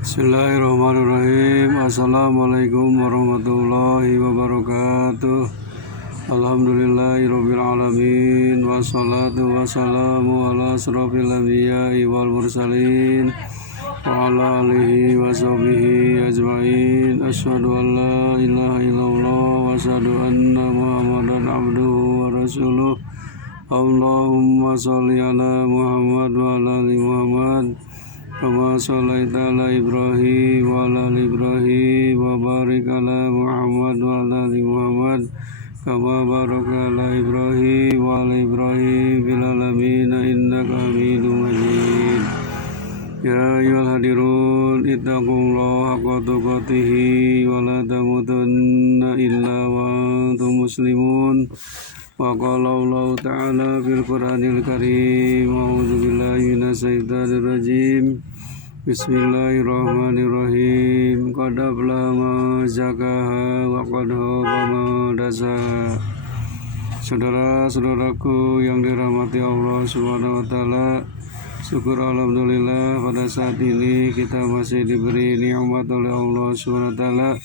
Bismillahirrahmanirrahim. Assalamualaikum warahmatullahi wabarakatuh. Alhamdulillahirabbil alamin. Wassalatu wassalamu ala asrofil anbiya'i wal mursalin wa ala alihi wa sahbihi ajma'in. Asyhadu an la ilaha illallah wa asyhadu anna Muhammadan abduhu wa rasuluh. Allahumma sholli ala Muhammad wa ala ali Muhammad kama shallaita ala Ibrahim wa ala ali Ibrahim wa barik ala Muhammad wa ala ali Muhammad kama barakta ala Ibrahim wa ala Ibrahim fil alamin innaka Hamidum Majid. Ya ayyuhal hadirun ittaqullaha haqqa tuqatih wa la tamutunna illa wa antum muslimun. Wa qala Allah ta'ala fil Qur'anil Karim. A'udzu billahi minasyaitonir rajim. Bismillahirrahmanirrahim. Qad aflaha man zakaha wa qad khaba man dasaha. Saudara-saudaraku yang dirahmati Allah Subhanahu wa taala, syukur alhamdulillah pada saat ini kita masih diberi nikmat oleh Allah Subhanahu wa taala,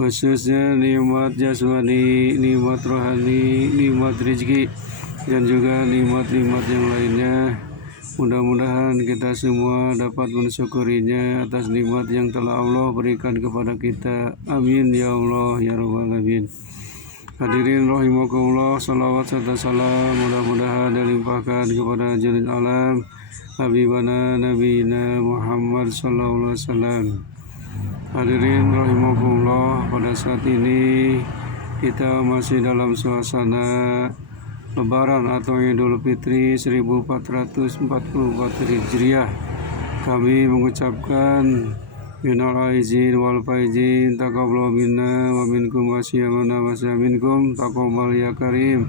khususnya nikmat jasmani, nikmat rohani, nikmat rezeki, dan juga nikmat-nikmat yang lainnya. Mudah-mudahan kita semua dapat mensyukurinya atas nikmat yang telah Allah berikan kepada kita. Amin ya Allah ya rabbal alamin. Hadirin rahimakumullah, salawat serta salam mudah-mudahan dilimpahkan kepada jalil alam habibana nabiyina Muhammad sallallahu alaihi wasallam. Hadirin rahimakumullah, pada saat ini kita masih dalam suasana Lebaran atau Idul Fitri 1444 Hijriah. Kami mengucapkan minal aizin wal faizin taqabbal minna wa minkum wasyamana wasyaminkum taqabbal ya karim.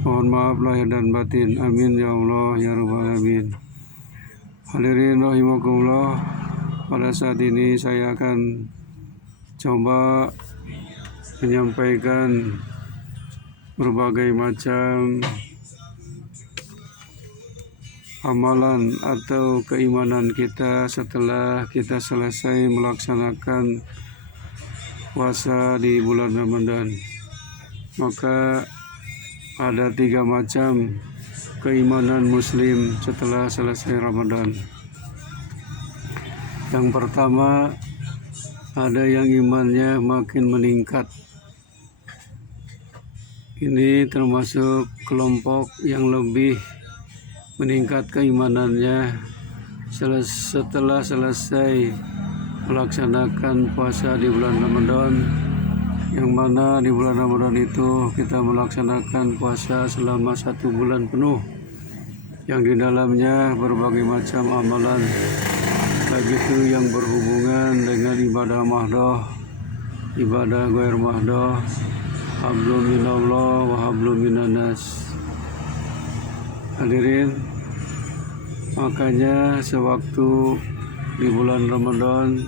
Mohon maaf lahir dan batin. Amin ya Allah ya rabbal alamin. Hadirin rahimakumullah, pada saat ini saya akan coba menyampaikan berbagai macam amalan atau keimanan kita setelah kita selesai melaksanakan puasa di bulan Ramadan. Maka ada 3 macam keimanan muslim setelah selesai Ramadan. Yang pertama, ada yang imannya makin meningkat. Ini termasuk kelompok yang lebih meningkat keimanannya setelah selesai melaksanakan puasa di bulan Ramadan, yang mana di bulan Ramadan itu kita melaksanakan puasa selama 1 bulan penuh, yang di dalamnya berbagai macam amalan, baik itu yang berhubungan dengan ibadah mahdoh, ibadah ghair mahdoh, hablum minallah wa hablum minanas. Hadirin, makanya sewaktu di bulan Ramadan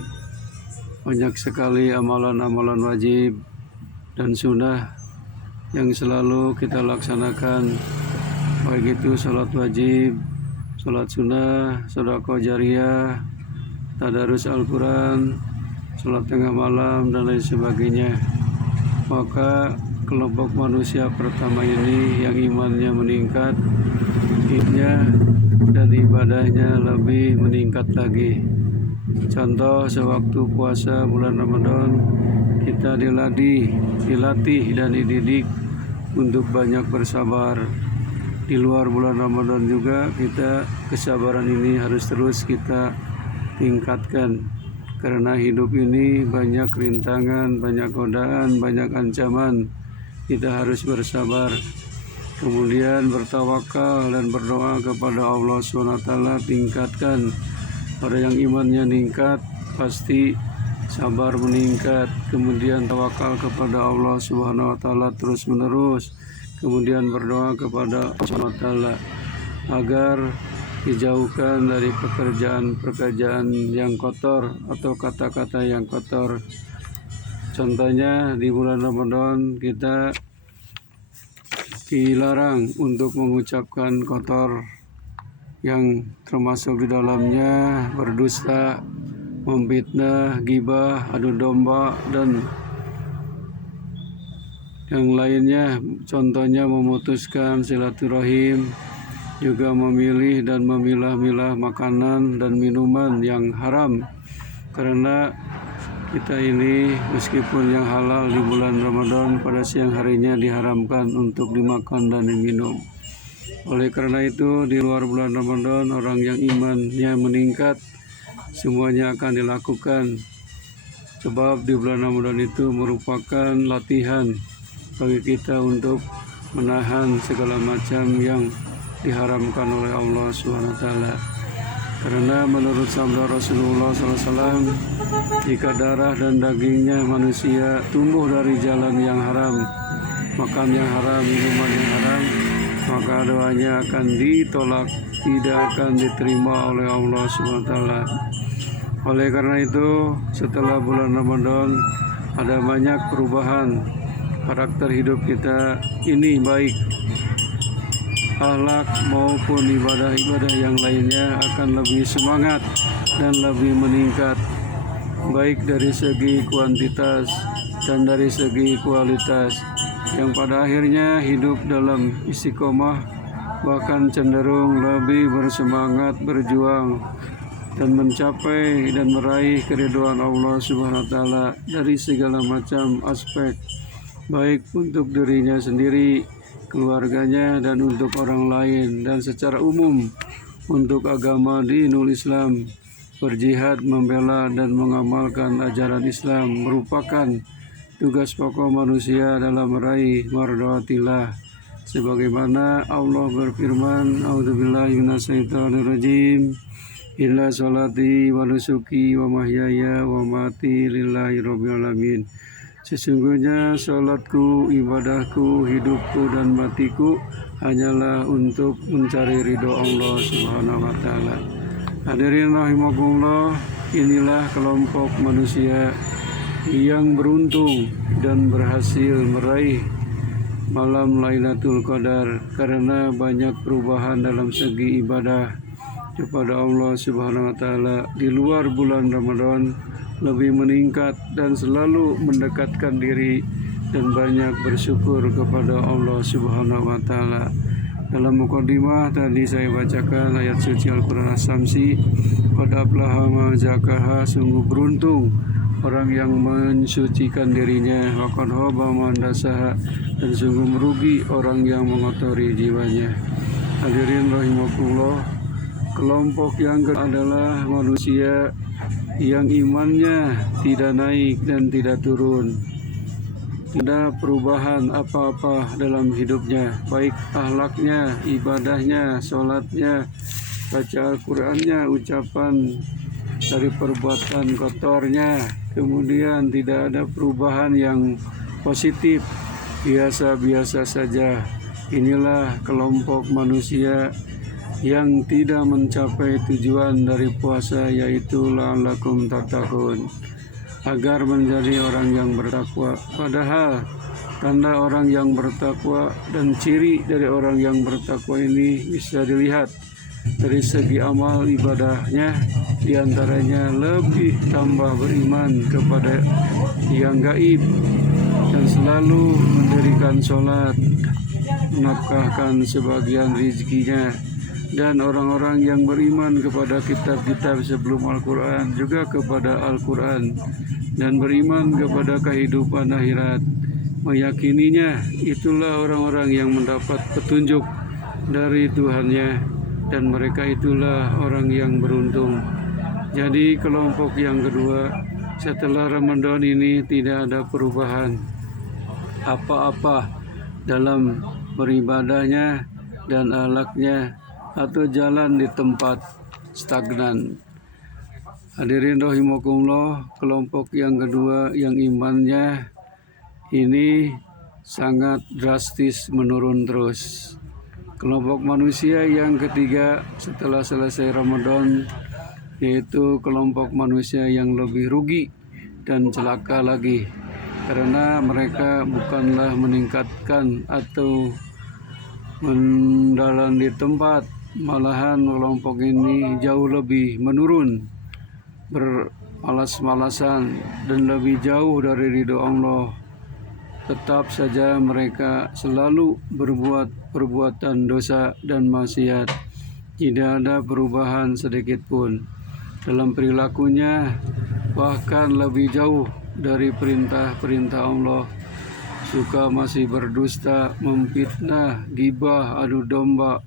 banyak sekali amalan-amalan wajib dan sunnah yang selalu kita laksanakan, baik itu sholat wajib, sholat sunnah, sedekah jariyah, tadarus Al-Quran, sholat tengah malam, dan lain sebagainya. Maka kelompok manusia pertama ini yang imannya meningkat, imannya dan ibadahnya lebih meningkat lagi. Contoh, sewaktu puasa bulan Ramadan kita dilatih dan dididik untuk banyak bersabar. Di luar bulan Ramadan juga kesabaran ini harus terus kita tingkatkan, karena hidup ini banyak rintangan, banyak godaan, banyak ancaman. Kita harus bersabar, kemudian bertawakal dan berdoa kepada Allah SWT. Tingkatkan. Pada yang imannya meningkat pasti sabar meningkat, kemudian tawakal kepada Allah SWT terus menerus, kemudian berdoa kepada Allah SWT agar dijauhkan dari pekerjaan-pekerjaan yang kotor atau kata-kata yang kotor. Contohnya di bulan Ramadan kita dilarang untuk mengucapkan kotor, yang termasuk di dalamnya berdusta, memfitnah, gibah, adu domba, dan yang lainnya. Contohnya memutuskan silaturahim, juga memilih dan memilah-milah makanan dan minuman yang haram. Karena kita ini meskipun yang halal di bulan Ramadan, pada siang harinya diharamkan untuk dimakan dan diminum. Oleh karena itu, di luar bulan Ramadan, orang yang imannya meningkat semuanya akan dilakukan. Sebab di bulan Ramadan itu merupakan latihan bagi kita untuk menahan segala macam yang diharamkan oleh Allah SWT. Karena menurut sabda Rasulullah SAW, jika darah dan dagingnya manusia tumbuh dari jalan yang haram, makan yang haram, minuman yang haram, maka doanya akan ditolak, tidak akan diterima oleh Allah SWT. Oleh karena itu, setelah bulan Ramadan ada banyak perubahan karakter hidup kita ini, baik akhlak maupun ibadah-ibadah yang lainnya akan lebih semangat dan lebih meningkat, baik dari segi kuantitas dan dari segi kualitas, yang pada akhirnya hidup dalam istiqomah, bahkan cenderung lebih bersemangat berjuang dan mencapai dan meraih keridhaan Allah Subhanahu wa taala dari segala macam aspek, baik untuk dirinya sendiri, keluarganya, dan untuk orang lain, dan secara umum untuk agama dinul Islam. Berjihad, membela, dan mengamalkan ajaran Islam merupakan tugas pokok manusia dalam meraih mardhatillah. Sebagaimana Allah berfirman, A'udzubillahi minasyaitonirrajim, Inna sholati wa nusuki wa mahyaya wa mati lillahi rabbil alamin. Sesungguhnya salatku, ibadahku, hidupku, dan matiku hanyalah untuk mencari ridho Allah Subhanahu wa taala. Hadirin rahimakumullah, inilah kelompok manusia yang beruntung dan berhasil meraih malam Lailatul Qadar, karena banyak perubahan dalam segi ibadah kepada Allah Subhanahu wa taala di luar bulan Ramadan, lebih meningkat dan selalu mendekatkan diri dan banyak bersyukur kepada Allah Subhanahu wa taala. Dalam mukadimah tadi saya bacakan ayat suci Al-Qur'an As-Samsi, qad aflaha man zakaha, sungguh beruntung orang yang mensucikan dirinya, wa qad khaba man dasaha, dan sungguh merugi orang yang mengotori jiwanya. Hadirin rahimakumullah, kelompok yang adalah manusia yang imannya tidak naik dan tidak turun, tidak perubahan apa-apa dalam hidupnya, baik akhlaknya, ibadahnya, sholatnya, baca Al-Qur'annya, ucapan dari perbuatan kotornya, kemudian tidak ada perubahan yang positif, biasa-biasa saja. Inilah kelompok manusia yang tidak mencapai tujuan dari puasa, yaitu la'allakum tattaqun, agar menjadi orang yang bertakwa. Padahal tanda orang yang bertakwa dan ciri dari orang yang bertakwa ini bisa dilihat dari segi amal ibadahnya, diantaranya lebih tambah beriman kepada yang gaib dan selalu mendirikan sholat, menafkahkan sebagian rezekinya. Dan orang-orang yang beriman kepada kitab-kitab sebelum Al-Quran, juga kepada Al-Quran, dan beriman kepada kehidupan akhirat, meyakininya, itulah orang-orang yang mendapat petunjuk dari Tuhannya, dan mereka itulah orang yang beruntung. Jadi kelompok yang kedua, setelah Ramadan ini tidak ada perubahan apa-apa dalam beribadahnya dan akhlaknya, atau jalan di tempat stagnan. Hadirin rahimakumullah, kelompok yang kedua yang imannya ini sangat drastis menurun terus. Kelompok manusia yang ketiga setelah selesai Ramadan, yaitu kelompok manusia yang lebih rugi dan celaka lagi, karena mereka bukanlah meningkatkan atau mendalam di tempat, malahan kelompok ini jauh lebih menurun, malas-malasan dan lebih jauh dari ridho Allah. Tetap saja mereka selalu berbuat perbuatan dosa dan maksiat. Tidak ada perubahan sedikit pun dalam perilakunya, bahkan lebih jauh dari perintah-perintah Allah. Suka masih berdusta, memfitnah, gibah, adu domba,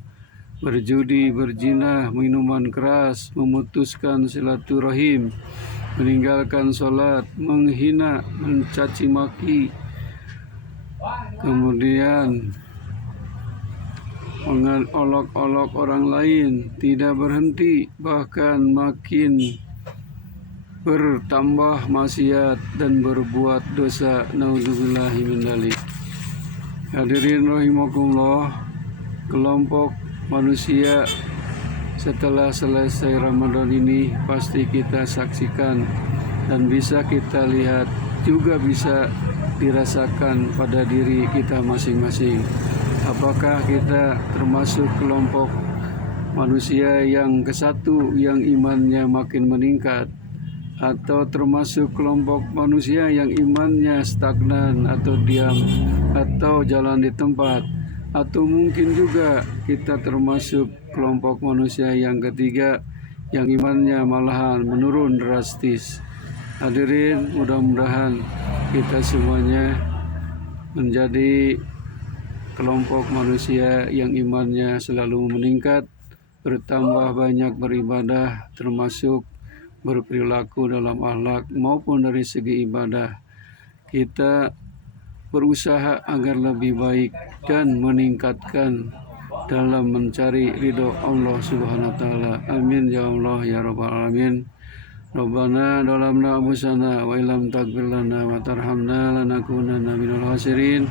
berjudi, berzina, minuman keras, memutuskan silaturahim, meninggalkan sholat, menghina, mencaci maki, kemudian mengolok-olok orang lain, tidak berhenti, bahkan makin bertambah maksiat dan berbuat dosa. Naudzubillahi min dzalik. Hadirin rahimakumullah, kelompok manusia setelah selesai Ramadan ini pasti kita saksikan dan bisa kita lihat, juga bisa dirasakan pada diri kita masing-masing. Apakah kita termasuk kelompok manusia yang kesatu yang imannya makin meningkat, atau termasuk kelompok manusia yang imannya stagnan atau diam atau jalan di tempat, atau mungkin juga kita termasuk kelompok manusia yang ketiga yang imannya malahan menurun drastis. Hadirin, mudah-mudahan kita semuanya menjadi kelompok manusia yang imannya selalu meningkat, bertambah banyak beribadah, termasuk berperilaku dalam akhlak maupun dari segi ibadah. Kita berusaha agar lebih baik dan meningkatkan dalam mencari ridho Allah Subhanahu wa taala. Amin ya Allah ya rabbal alamin. Rabbana dalamna anfusana wa illam taghfir lana wa tarhamna lanakunanna minal khasirin.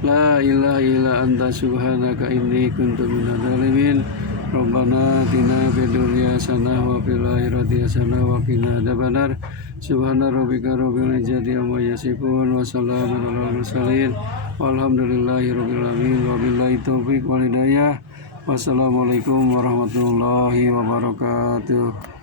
La ilaha illa anta subhanaka inni kuntu minadz zalimin. Rabbana atina fid dunya hasanah wa fil akhirati hasanah wa qina adzabannar. Subhana rabbika rabbil izzati amma yasifun wa salamun alal mursalin walhamdulillahi rabbil alamin. Wabillahi taufiq wal hidayah. Wassalamualaikum warahmatullahi wabarakatuh.